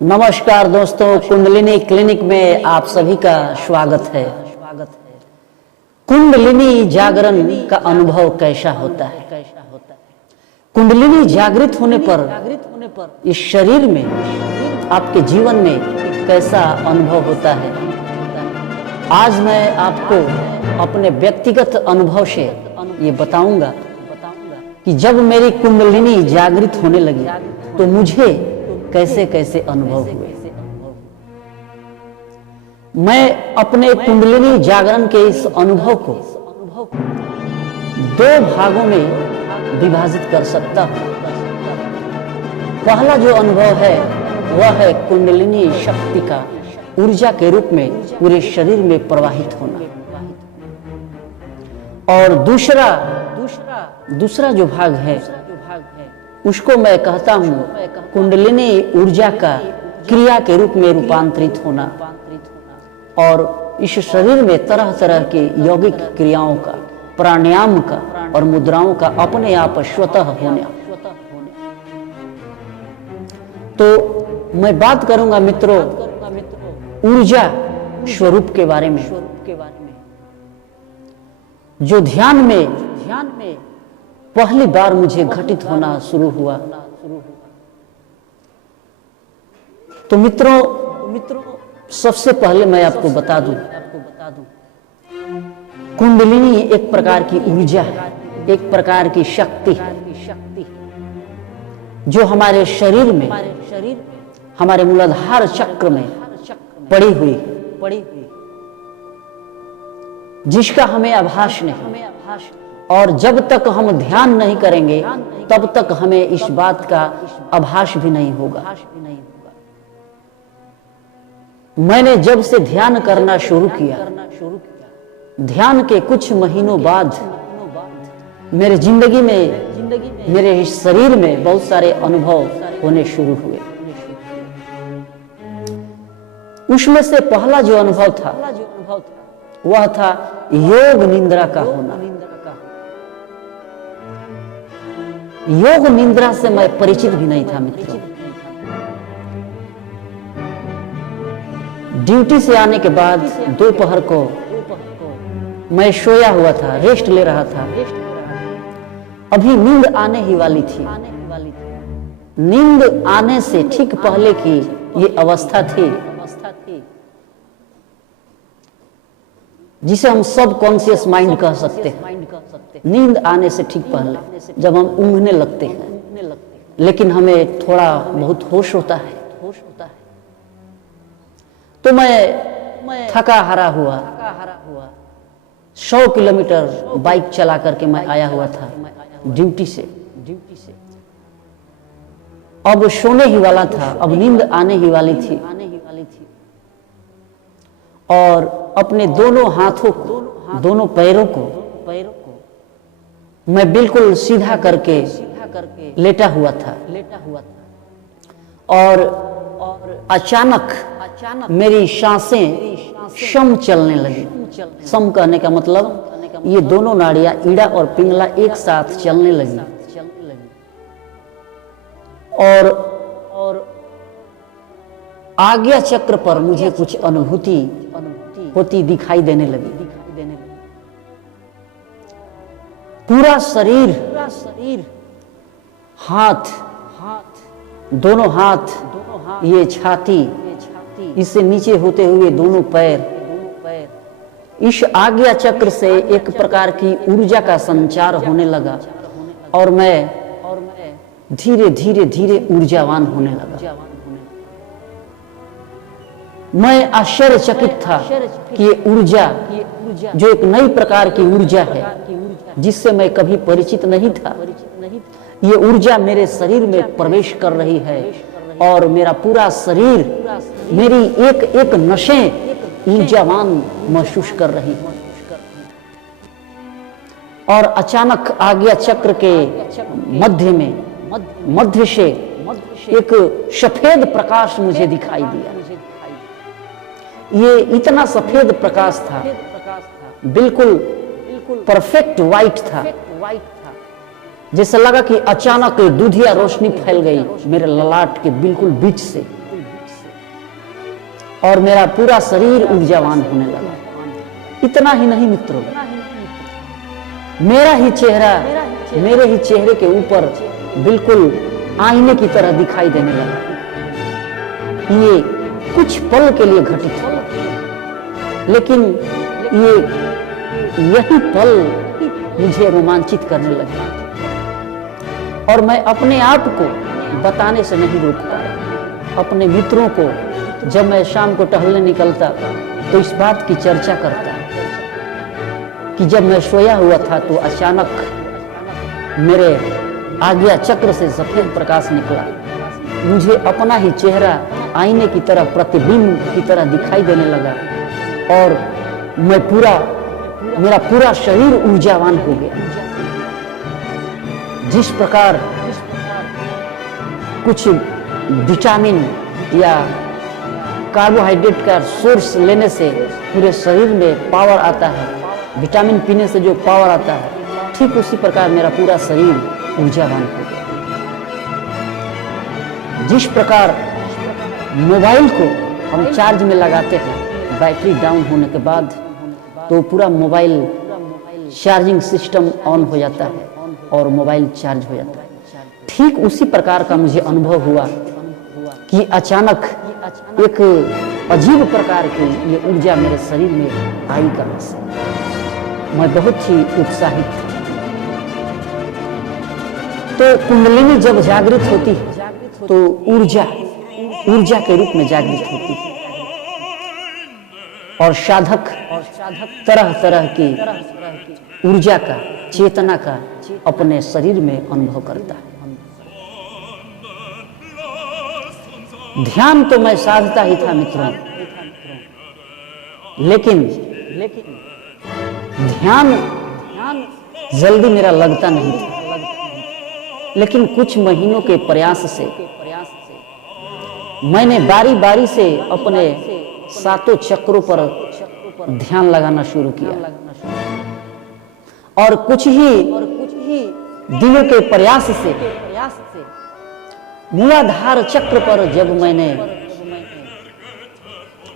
नमस्कार दोस्तों, कुंडलिनी क्लिनिक में आप सभी का स्वागत है। कुंडलिनी जागरण का अनुभव कैसा होता है? कुंडलिनी जागृत होने पर इस शरीर में, आपके जीवन में कैसा अनुभव होता है? आज मैं आपको अपने व्यक्तिगत अनुभव से ये बताऊंगा कि जब मेरी कुंडलिनी जागृत होने लगी तो मुझे कैसे कैसे अनुभव हुए। मैं अपने कुंडलिनी जागरण के इस अनुभव को दो भागों में विभाजित कर सकता हूं। पहला जो अनुभव है वह है कुंडलिनी शक्ति का ऊर्जा के रूप में पूरे शरीर में प्रवाहित होना, और दूसरा जो भाग है उसको मैं कहता हूं कुंडलिनी ऊर्जा का क्रिया के रूप में रूपांतरित होना, और इस शरीर में तरह तरह के यौगिक क्रियाओं का, प्राणायाम का और मुद्राओं का अपने आप स्वतः होना। तो मैं बात करूंगा मित्रों ऊर्जा स्वरूप के बारे में, जो ध्यान में पहली बार मुझे घटित होना शुरू हुआ। तो मित्रों सबसे पहले मैं आपको बता दूं, कुंडलिनी एक प्रकार की ऊर्जा है, एक प्रकार की शक्ति है जो हमारे शरीर में, हमारे मूलाधार चक्र में पड़ी हुई, जिसका हमें आभास नहीं। और जब तक हम ध्यान नहीं करेंगे तब तक हमें इस बात का आभास भी नहीं होगा। मैंने जब से ध्यान करना शुरू किया, ध्यान के कुछ महीनों बाद मेरे जिंदगी में, मेरे इस शरीर में बहुत सारे अनुभव होने शुरू हुए। उसमें से पहला जो अनुभव था वह था योग निद्रा का होना। योग निद्रा से मैं परिचित भी नहीं था मित्रों। ड्यूटी से आने के बाद दोपहर को मैं सोया हुआ था, रेस्ट ले रहा था। अभी नींद आने ही वाली थी। नींद आने से ठीक पहले की ये अवस्था थी जिसे हम सब कॉन्शियस माइंड कह सकते हैं। नींद आने से ठीक पहले जब हम ऊँघने लगते हैं, लेकिन हमें थोड़ा बहुत होश होता है। तो मैं थका हारा हुआ 100 किलोमीटर बाइक चला करके मैं आया हुआ था ड्यूटी से। अब सोने ही वाला था, अब नींद आने ही वाली थी, और अपने दोनों हाथों को, दोनों पैरों को मैं बिल्कुल सीधा करके लेटा हुआ था। और अचानक मेरी सांसें सम चलने लगी। सम कहने का मतलब ये दोनों नाड़ियां, ईड़ा और पिंगला, एक साथ चलने लगी, और आज्ञा चक्र पर मुझे कुछ अनुभूति होती दिखाई देने लगी। पूरा शरीर, हाथ, दोनों हाथ, ये छाती, इससे नीचे होते हुए दोनों पैर, इस आज्ञा चक्र से एक प्रकार की ऊर्जा का संचार होने लगा, और मैं धीरे धीरे धीरे ऊर्जावान होने लगा। मैं आश्चर्यचकित था कि ये ऊर्जा, जो एक नई प्रकार की ऊर्जा है जिससे मैं कभी परिचित नहीं था, ये ऊर्जा मेरे शरीर में प्रवेश कर रही है, और मेरा पूरा शरीर, मेरी एक एक नसें ऊर्जावान महसूस कर रही है। और अचानक आज्ञा चक्र के मध्य से एक सफेद प्रकाश मुझे दिखाई दिया। ये इतना सफेद प्रकाश था, बिल्कुल परफेक्ट व्हाइट था, जैसे लगा कि अचानक दूधिया रोशनी फैल गई मेरे ललाट के बिल्कुल बीच से। और मेरा पूरा शरीर ऊर्जावान होने लगा। इतना ही नहीं मित्रों, मेरा ही चेहरा मेरे ही चेहरे के ऊपर बिल्कुल आईने की तरह दिखाई देने लगा। ये कुछ पल के लिए घटित हो, लेकिन यही पल मुझे रोमांचित करने लगे और मैं अपने आप को बताने से नहीं रोक पाया। अपने मित्रों को जब मैं शाम को टहलने निकलता तो इस बात की चर्चा करता कि जब मैं सोया हुआ था तो अचानक मेरे आज्ञा चक्र से सफेद प्रकाश निकला। मुझे अपना ही चेहरा आईने की तरह प्रतिबिंब की तरह दिखाई देने लगा और मेरा पूरा शरीर ऊर्जावान हो गया। जिस प्रकार कुछ विटामिन या कार्बोहाइड्रेट का सोर्स लेने से पूरे शरीर में पावर आता है, विटामिन पीने से जो पावर आता है, ठीक उसी प्रकार मेरा पूरा शरीर ऊर्जावान हो गया। जिस प्रकार मोबाइल को हम चार्ज में लगाते हैं, बैटरी डाउन होने के बाद तो पूरा मोबाइल चार्जिंग सिस्टम ऑन हो जाता है और मोबाइल चार्ज हो जाता है। ठीक उसी प्रकार का मुझे अनुभव हुआ कि अचानक एक अजीब प्रकार की ये ऊर्जा मेरे शरीर में आई कहां से। मैं बहुत ही उत्साहित था। तो कुंडलिनी जब जागृत होती है तो ऊर्जा के रूप में जागृत होती है और साधक तरह तरह की ऊर्जा का, चेतना का अपने शरीर में अनुभव करता है। ध्यान तो मैं साधता ही था मित्रों, लेकिन ध्यान जल्दी मेरा लगता नहीं था। लेकिन कुछ महीनों के प्रयास से मैंने बारी बारी से अपने सातों चक्रों पर ध्यान लगाना शुरू किया और कुछ ही दिनों के प्रयास से मूलाधार चक्र पर जब मैंने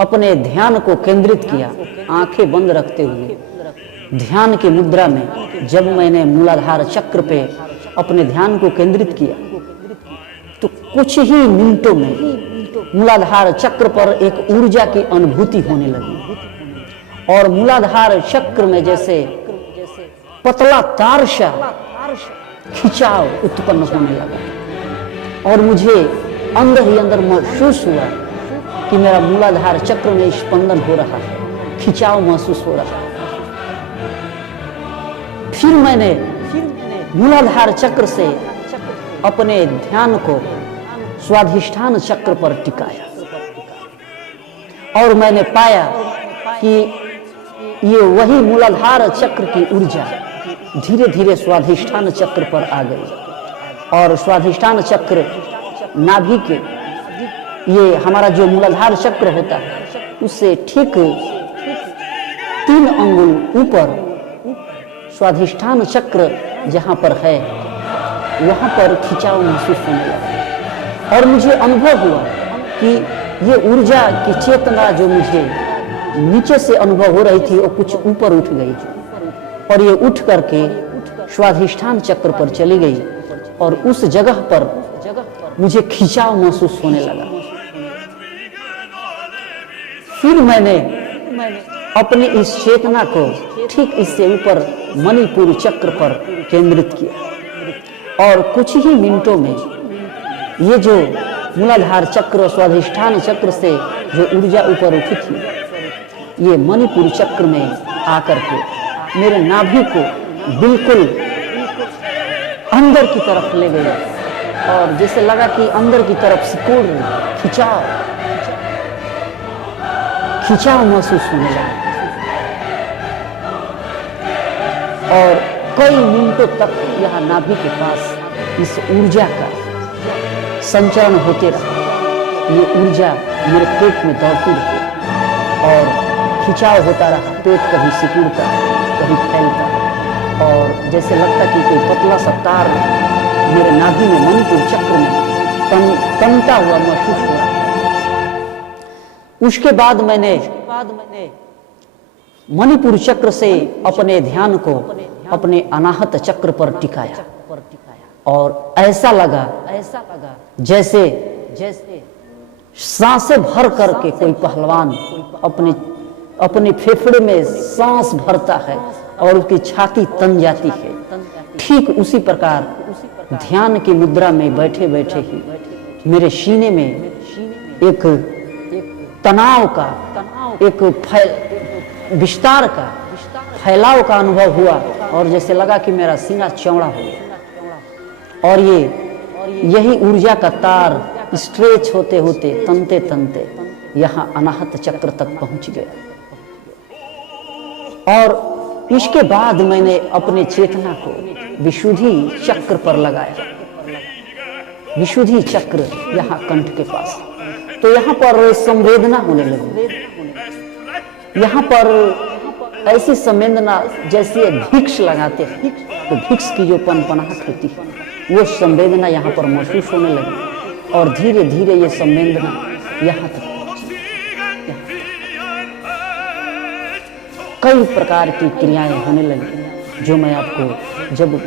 अपने ध्यान को केंद्रित किया, आंखें बंद रखते हुए ध्यान की मुद्रा में जब मैंने मूलाधार चक्र पे अपने ध्यान को केंद्रित किया तो कुछ ही मिनटों में मूलाधार चक्र पर एक ऊर्जा की अनुभूति होने लगी और मूलाधार चक्र में जैसे पतला तार सा खिंचाव उत्पन्न होने लगा और मुझे अंदर ही अंदर महसूस हुआ कि मेरा मूलाधार चक्र में स्पंदन हो रहा है, खिंचाव महसूस हो रहा है। फिर मैंने मूलाधार चक्र से अपने ध्यान को स्वाधिष्ठान चक्र पर टिकाया और मैंने पाया कि ये वही मूलाधार चक्र की ऊर्जा धीरे धीरे स्वाधिष्ठान चक्र पर आ गई और स्वाधिष्ठान चक्र नाभि के, ये हमारा जो मूलाधार चक्र होता है उससे ठीक 3 अंगुल ऊपर स्वाधिष्ठान चक्र जहाँ पर है वहाँ पर खिंचाव महसूस होने लगा और मुझे अनुभव हुआ कि ये ऊर्जा की चेतना जो मुझे नीचे से अनुभव हो रही थी वो कुछ ऊपर उठ गई और ये उठ करके स्वाधिष्ठान चक्र पर चली गई और उस जगह पर मुझे खिंचाव महसूस होने लगा। फिर मैंने अपनी इस चेतना को ठीक इससे ऊपर मणिपुर चक्र पर केंद्रित किया और कुछ ही मिनटों में ये जो मूलाधार चक्र स्वाधिष्ठान चक्र से जो ऊर्जा ऊपर उठी थी ये मणिपुर चक्र में आकर के मेरे नाभि को बिल्कुल अंदर की तरफ ले गई और जैसे लगा कि अंदर की तरफ सिकुड़ खिंचाव महसूस होने लगा और कई मिनटों तक यह नाभि के पास इस ऊर्जा का संचरण होते रहा। ये ऊर्जा मेरे पेट में दौड़ती रही और खिंचाव होता रहा। पेट कभी सिकुड़ता कभी फैलता और जैसे लगता कि कोई पतला सा तार मेरे नाभि में मणिपुर चक्र में तनता हुआ महसूस हो रहा। उसके बाद मैंने मणिपुर चक्र से अपने ध्यान को अपने अनाहत चक्र पर टिकाया और ऐसा लगा जैसे सांसें भर करके कोई पहलवान अपने फेफड़े में सांस भरता है और उसकी छाती तन जाती है। ठीक उसी प्रकार ध्यान की मुद्रा में बैठे बैठे ही मेरे सीने में एक तनाव का, एक विस्तार का, फैलाव का अनुभव हुआ और जैसे लगा कि मेरा सीना चौड़ा हो गया और यही ऊर्जा का तार स्ट्रेच होते होते तनते तनते यहाँ अनाहत चक्र तक पहुंच गया। और इसके बाद मैंने अपने चेतना को विशुद्धि चक्र पर लगाया। विशुद्धि चक्र यहाँ कंठ के पास, तो यहाँ पर संवेदना होने लगी। यहाँ पर ऐसी संवेदना जैसे भिक्स लगाते हैं तो भिक्स की जो पनपनाहट होती है वो संवेदना यहाँ पर महसूस होने लगी और धीरे धीरे ये संवेदना यहाँ तक पहुंची। कई प्रकार की क्रियाएं होने लगी जो मैं आपको जब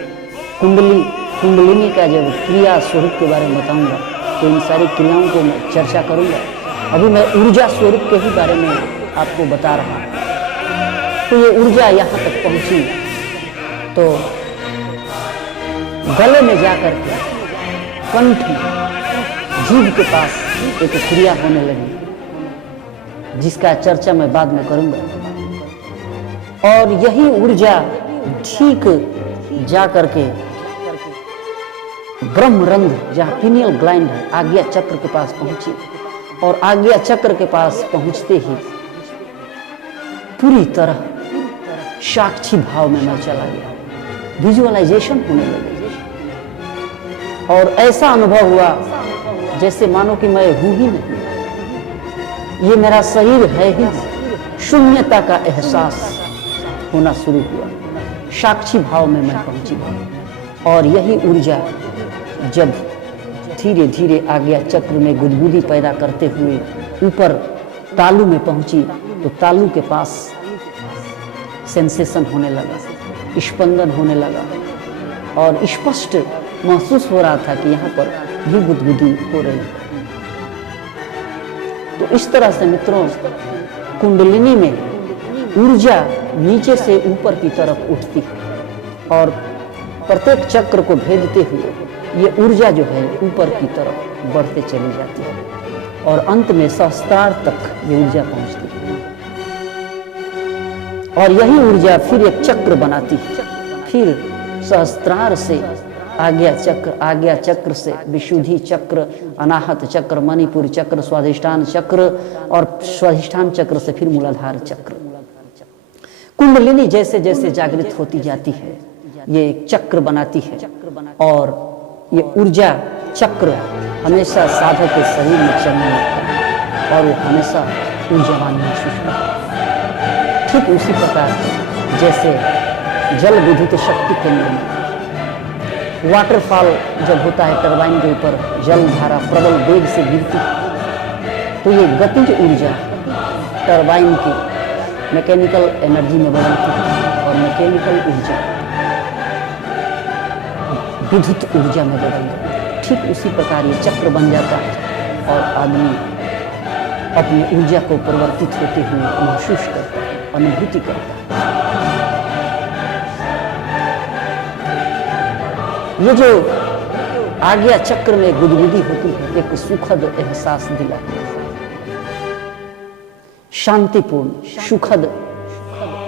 कुंडलिनी का जब क्रिया स्वरूप के बारे में बताऊंगा तो इन सारी क्रियाओं को मैं चर्चा करूंगा। अभी मैं ऊर्जा स्वरूप के ही बारे में आपको बता रहा हूं। तो ये ऊर्जा यहाँ तक पहुंची तो गले में जाकर के कंठ जीभ के पास एक क्रिया होने लगी जिसका चर्चा मैं बाद में करूंगा। और यही ऊर्जा ठीक जा करके ब्रह्मरंध्र जहाँ पिनियल ग्लैंड है आज्ञा चक्र के पास पहुंची और आज्ञा चक्र के पास पहुंचते ही पूरी तरह साक्षी भाव में मैं चला गया। विजुअलाइजेशन होने लगी और ऐसा अनुभव हुआ जैसे मानो कि मैं हूं ही नहीं, ये मेरा शरीर है ही नहीं। शून्यता का एहसास होना शुरू हुआ। साक्षी भाव में मैं पहुंची और यही ऊर्जा जब धीरे धीरे आज्ञा चक्र में गुदगुदी पैदा करते हुए ऊपर तालू में पहुंची तो तालू के पास सेंसेशन होने लगा, स्पंदन होने लगा और स्पष्ट महसूस हो रहा था कि यहाँ पर भी गुदगुदी हो रही है। तो इस तरह से मित्रों कुंडलिनी में ऊर्जा नीचे से ऊपर की तरफ उठती है और प्रत्येक चक्र को भेदते हुए ये ऊर्जा जो है ऊपर की तरफ बढ़ते चली जाती है और अंत में सहस्त्रार तक ये ऊर्जा पहुंचती है और यही ऊर्जा फिर एक चक्र बनाती है। फिर सहस्त्रार से आज्ञा चक्र से विशुद्धि चक्र, अनाहत चक्र, मणिपुर चक्र, स्वाधिष्ठान चक्र और स्वाधिष्ठान चक्र से फिर मूलाधार चक्र। कुंडलिनी जैसे जैसे जागृत होती जाती है ये चक्र बनाती है और ये ऊर्जा चक्र हमेशा साधक के शरीर में चलने लगता है और वो हमेशा ऊर्जावान महसूस होता है। ठीक उसी प्रकार जैसे जल विद्युत शक्ति केंद्र में वाटरफॉल जब होता है टरबाइन के ऊपर जल धारा प्रबल वेग से गिरती है तो ये गतिज ऊर्जा टरबाइन की मैकेनिकल एनर्जी में बदलती है और मैकेनिकल ऊर्जा विद्युत ऊर्जा में बदल जाती है। ठीक उसी प्रकार ये चक्र बन जाता है और आदमी अपनी ऊर्जा को परिवर्तित होते हुए महसूस करता है, अनुभूति करता है। ये जो आज्ञा चक्र में गुदगुदी होती है एक सुखद एहसास दिलाती है, शांतिपूर्ण सुखद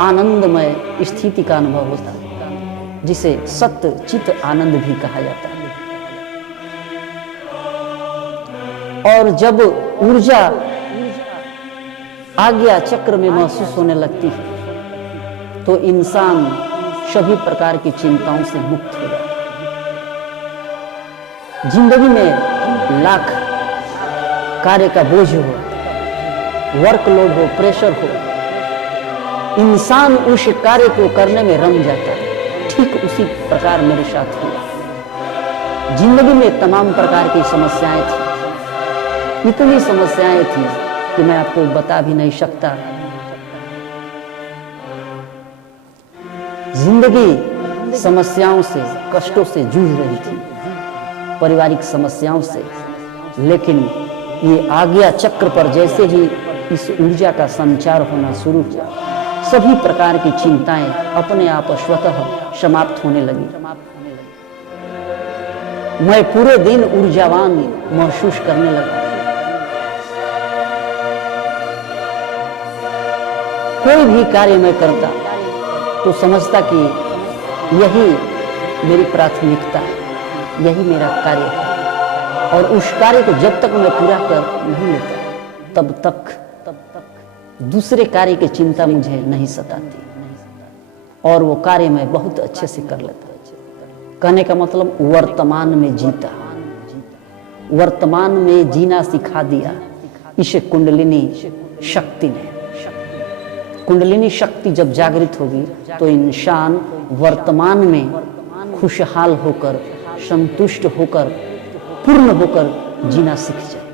आनंदमय स्थिति का अनुभव होता है जिसे सत्य चित आनंद भी कहा जाता है। और जब ऊर्जा आज्ञा चक्र में महसूस होने लगती है तो इंसान सभी प्रकार की चिंताओं से मुक्त हो जाता है। जिंदगी में लाख कार्य का बोझ हो, वर्कलोड हो, प्रेशर हो, इंसान उस कार्य को करने में रम जाता है। ठीक उसी प्रकार मेरे साथ हुआ। जिंदगी में तमाम प्रकार की समस्याएं थी, इतनी समस्याएं थी कि मैं आपको बता भी नहीं सकता। जिंदगी समस्याओं से, कष्टों से जूझ रही थी, पारिवारिक समस्याओं से, लेकिन ये आज्ञा चक्र पर जैसे ही इस ऊर्जा का संचार होना शुरू हुआ, सभी प्रकार की चिंताएं अपने आप स्वतः समाप्त होने लगी। मैं पूरे दिन ऊर्जावान महसूस करने लगा। कोई भी कार्य मैं करता तो समझता कि यही मेरी प्राथमिकता है, यही मेरा कार्य है, और उस कार्य को जब तक मैं पूरा कर नहीं लेता तब तक दूसरे कार्य की चिंता मुझे नहीं सताती, और वो कार्य मैं बहुत अच्छे से कर लेता। कहने का मतलब वर्तमान में जीता, वर्तमान में जीना सिखा दिया इस कुंडलिनी शक्ति ने। कुंडलिनी शक्ति जब जागृत होगी तो इंसान वर्तमान में खुशहाल होकर, संतुष्ट होकर, पूर्ण होकर जीना सीख जाए।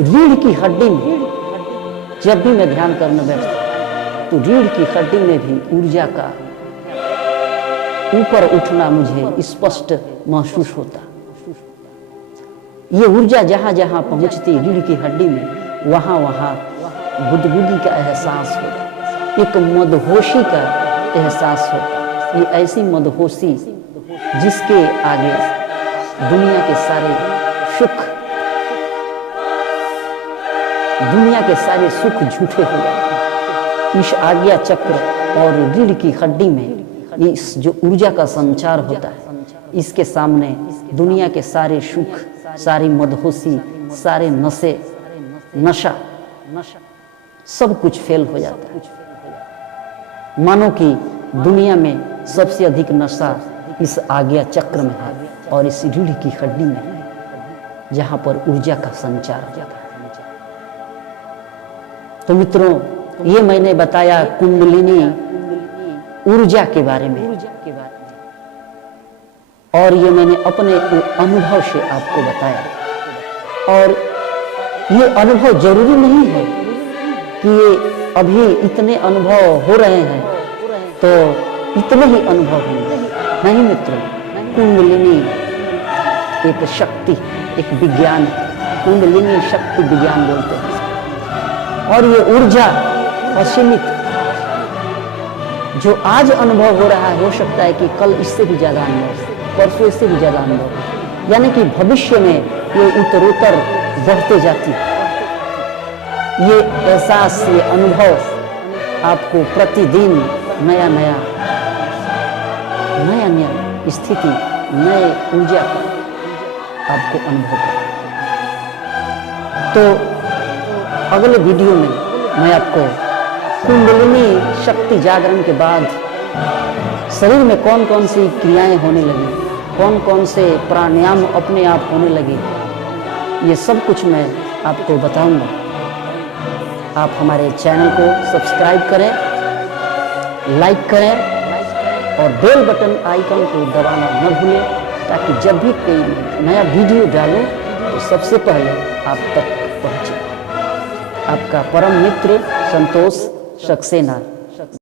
रीढ़ की हड्डी में जब भी मैं ध्यान करने बैठता तो रीढ़ की हड्डी में भी ऊर्जा का ऊपर उठना मुझे स्पष्ट महसूस होता। ये ऊर्जा जहां जहां पहुंचती रीढ़ की हड्डी में, वहां वहां गुदगुदी का एहसास होता, एक मदहोशी का एहसास होता। ये ऐसी मदहोशी जिसके आगे दुनिया के सारे सुख, दुनिया के सारे सुख झूठे हो जाते। इस आज्ञा चक्र और रीढ़ की हड्डी में इस जो ऊर्जा का संचार होता है, इसके सामने दुनिया के सारे सुख, सारी मदहोशी, सारे नशे, नशा, सब कुछ फेल हो जाता है। मानो कि दुनिया में सबसे अधिक नशा इस आज्ञा चक्र में है और इस रीढ़ की हड्डी में है, जहां पर ऊर्जा का संचार होता है। तो मित्रों, ये मैंने बताया कुंडलिनी ऊर्जा के बारे में, और ये मैंने अपने अनुभव से आपको बताया। और ये अनुभव जरूरी नहीं है कि ये अभी इतने अनुभव हो रहे हैं तो इतने ही अनुभव होंगे। नहीं मित्रों, कुंडलिनी एक शक्ति, एक विज्ञान, कुंडलिनी शक्ति विज्ञान बोलते हैं। और ये ऊर्जा असीमित, जो आज अनुभव हो रहा है, हो सकता है कि कल इससे भी ज्यादा अनुभव, परसों इससे भी ज्यादा अनुभव, यानी कि भविष्य में ये उत्तरोत्तर बढ़ते जाती है। ये एहसास, ये अनुभव आपको प्रतिदिन नया नया स्थिति, नए ऊर्जा का आपको अनुभव करें। तो अगले वीडियो में मैं आपको कुंडलिनी शक्ति जागरण के बाद शरीर में कौन कौन सी क्रियाएं होने लगी, कौन कौन से प्राणायाम अपने आप होने लगे, ये सब कुछ मैं आपको बताऊंगा। आप हमारे चैनल को सब्सक्राइब करें, लाइक करें और बेल बटन आइकन को दबाना न भूलें, ताकि जब भी कोई नया वीडियो डालूं तो सबसे पहले आप तक पहुंचे। आपका परम मित्र संतोष सक्सेना।